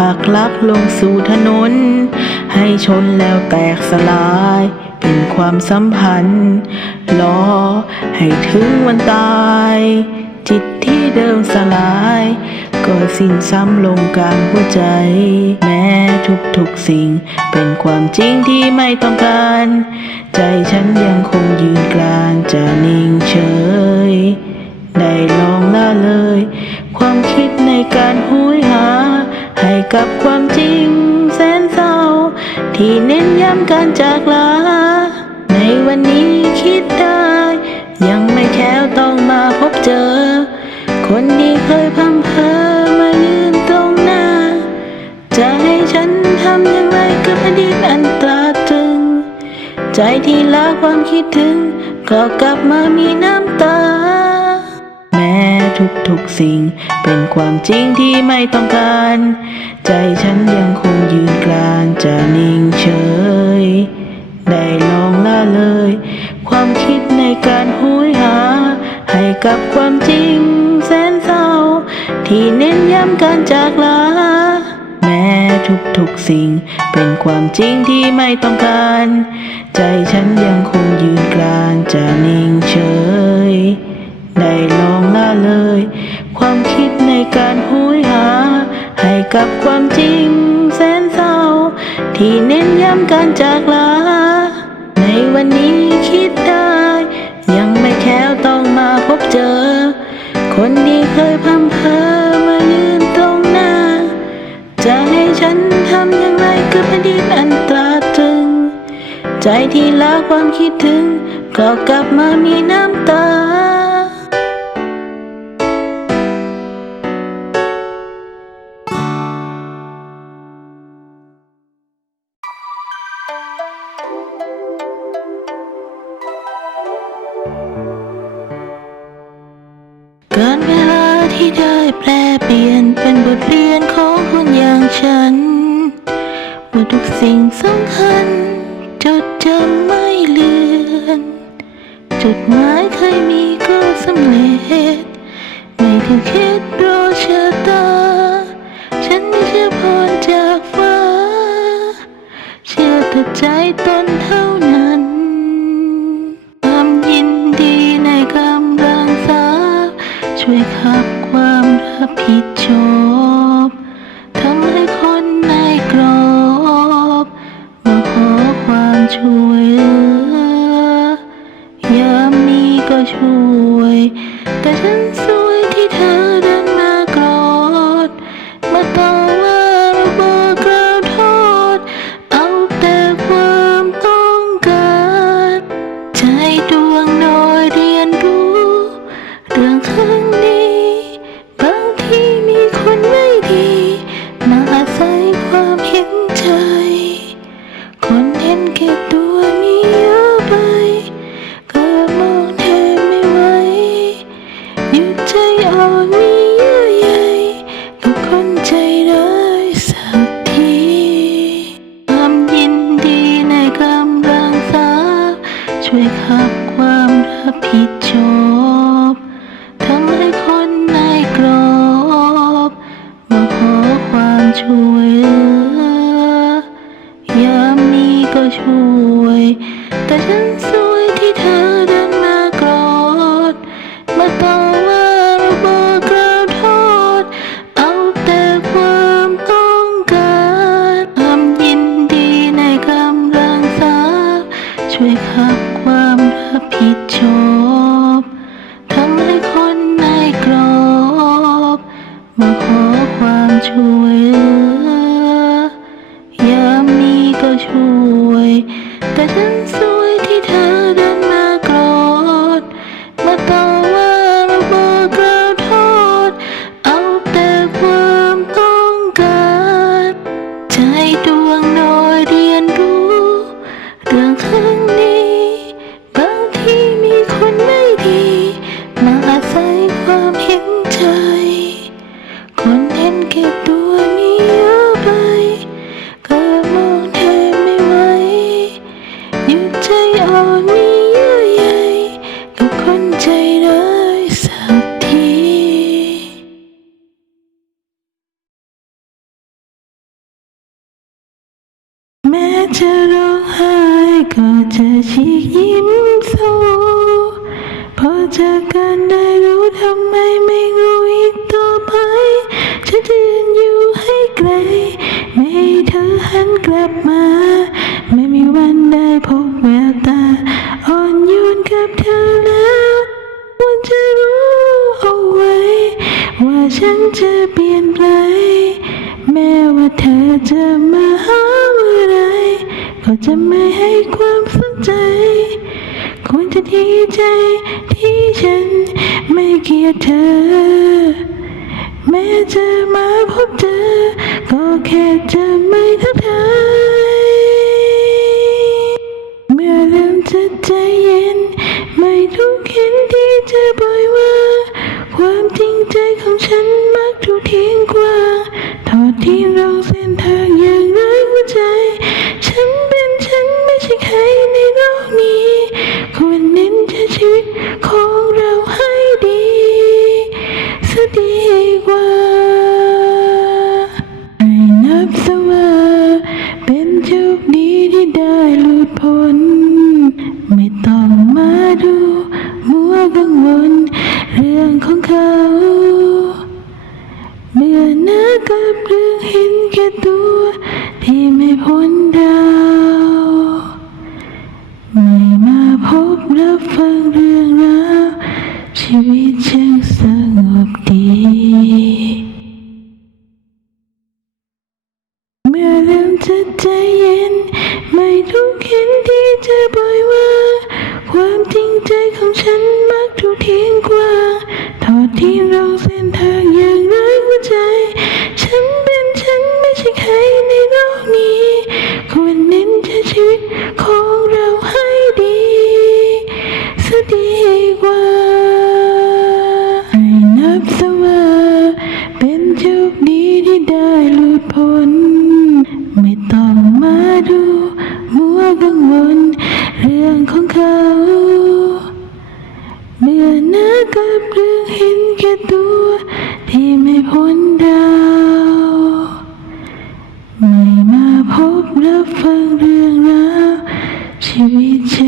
หักลักลงสู่ถนน ให้ชนแล้วแตกสลาย เป็นความสัมพันธ์รอให้ถึงวันตาย จิตที่เดิมสลาย ก็สิ้นซ้ำลงกลางหัวใจ แม้ทุกๆสิ่ง เป็นความจริงที่ไม่ต้องการ ใจฉันยังคงยืนกลานจะนิ่งเฉย ได้ลองละเลย ความคิดในการหุยหา ให้กับความจริงแสนเศร้า ที่เน้นย้ำการจากลา ในวันนี้คิดได้ ยังไม่แค้วต้องมาพบเจอ คนที่เคยพำเพอมายืนตรงหน้า จะให้ฉันทำอย่างไรกับอดีตอันตราตรึง ใจที่ละความคิดถึง ก็กลับมามีน้ำตา ทุกๆสิ่ง เป็นความจริงที่ไม่ต้องการ ใจฉันยังคงยืนกลานจะนิ่งเฉย ได้ลองละเลย ความคิดในการหุยหา ให้กับความจริงแสนเศร้า ที่เน้นย้ำการจากลาแม้ทุกๆสิ่ง เป็นความจริงที่ไม่ต้องการ ใจฉันยังคงยืนกลานจะนิ่ง การหุยหา ให้กับความจริงแสนเศร้า ที่เน้นย้ำการจากลา ในวันนี้คิดได้ ยังไม่แค้วต้องมาพบเจอ คนที่เคยพำเพอมายืนตรงหน้า จะให้ฉันทำอย่างไรกับอดีตอันตราตรึง ใจที่ละความคิดถึง ก็กลับมามีน้ำตา กินเวลาที่ได้แปลเปลี่ยนเป็นบทเรียนของคนอย่างฉัน ว่าทุกสิ่งสำคัญจดจำไม่เลือน จุดหมายเคยมีก็สำเร็จ ไม่ถือแค่ รับความรับผิดชอบทำให้คนในกรอบมาขอความช่วยเหลือยามนี้ก็ช่วย แต่ฉันสวยที่เธอ แต่ฉันสวยที่เธอเดินมากอดมาต่อว่ามาบอกกล่าวโทษ เอาแต่ความต้องการความยินดีในกำลังทรัพย์ช่วยขับความรับผิดชอบทำให้คนในกรอบมาขอความช่วยเหลือยามนี้ก็ช่วย แต่ฉัน จะร้องไห้ก็จะฉีกยิ้มสู้พอจากกันได้รู้ทำไมไม่รู้อีกต่อไปฉันจะยืนอยู่ให้ไกล ไม่เธอหันกลับมา ไม่มีวันได้พบแววตา อ่อนโยนกับเธอแล้วควรจะรู้เอาไว้ ว่าฉันจะเปลี่ยนไปแม้ว่าเธอจะมาหาเมื่อไร ก็จะไม่ให้ความสนใจควรจะดีใจที่ฉันไม่เกลียดเธอ แม้จะมาพบเธอ ก็แค่จะไม่ทักทายเมื่อเริ่มจะใจเย็น ไม่ทุกเห็นที่จะบ่อยว่า ความจริงใจของฉันมักถูกทิ้งกว่างทอดทิ้งเราเส้นทาง นับซะว่าเป็นโชคดีที่ได้หลุดพ้น ไม่ต้องมาดูมัวกังวล เรื่องของเขาเบื่อหน้ากับเรื่องเห็นแก่ตัว ที่ไม่พ้นดาว ไม่มาพบรับฟังเรื่องราว ใจเย็น ไม่ทุกเห็นที่จะบ่อย เรื่องของเขา เบื่อหน้ากับเรื่องเห็นแก่ตัว ที่ไม่พ้นดาว ไม่มาพบรับฟังเรื่องราวชีวิตฉั